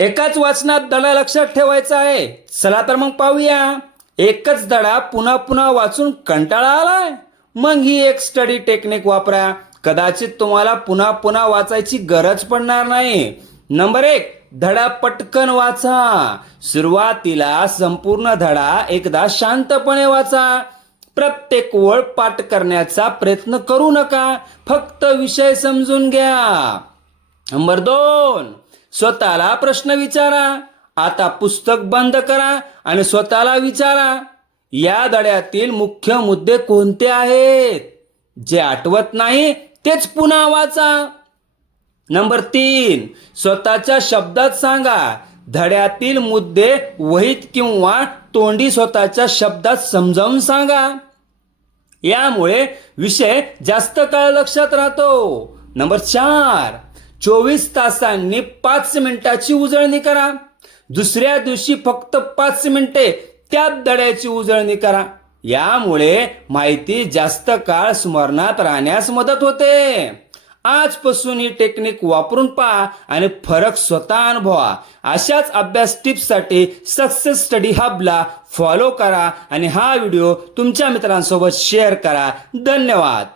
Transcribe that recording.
एकाच वाचनात धडा लक्षात ठेवायचा आहे. चला तर मग पाहूया. एकच धडा पुन्हा पुन्हा वाचून कंटाळा आलाय? मग ही एक स्टडी टेक्निक वापरा. कदाचित तुम्हाला पुन्हा पुन्हा वाचायची गरज पडणार नाही. नंबर 1, धडा पटकन वाचा. सुरुवातीला संपूर्ण धडा एकदा शांतपणे वाचा. प्रत्येक ओळ पाठ करण्याचा प्रयत्न करू नका. फक्त विषय समजून घ्या. नंबर 2, स्वतःला प्रश्न विचारा. आता पुस्तक बंद करा आणि स्वतःला विचारा, या धड्यातील मुख्य मुद्दे कोणते आहेत? जे आठवत नाही तेच पुन्हा वाचा. नंबर 3, स्वतःच्या शब्दात सांगा. धड्यातील मुद्दे वहीत किंवा तोंडी स्वतःच्या शब्दात समजावून सांगा. यामुळे विषय जास्त काळ लक्षात राहतो. नंबर 4, 24 तासांनी 5 मिनिटाची उजळणी करा. दुसऱ्या दिवशी फक्त 5 मिनिटे त्याच धड्याची उजळणी करा. यामुळे माहिती जास्त काळ स्मरणात राहण्यास मदत होते. आजपासून ही टेक्निक वापरून पहा आणि फरक स्वतः अनुभवा. अशाच अभ्यास टिप्ससाठी सक्सेस स्टडी हबला फॉलो करा आणि हा व्हिडिओ तुमच्या मित्रांसोबत शेअर करा. धन्यवाद.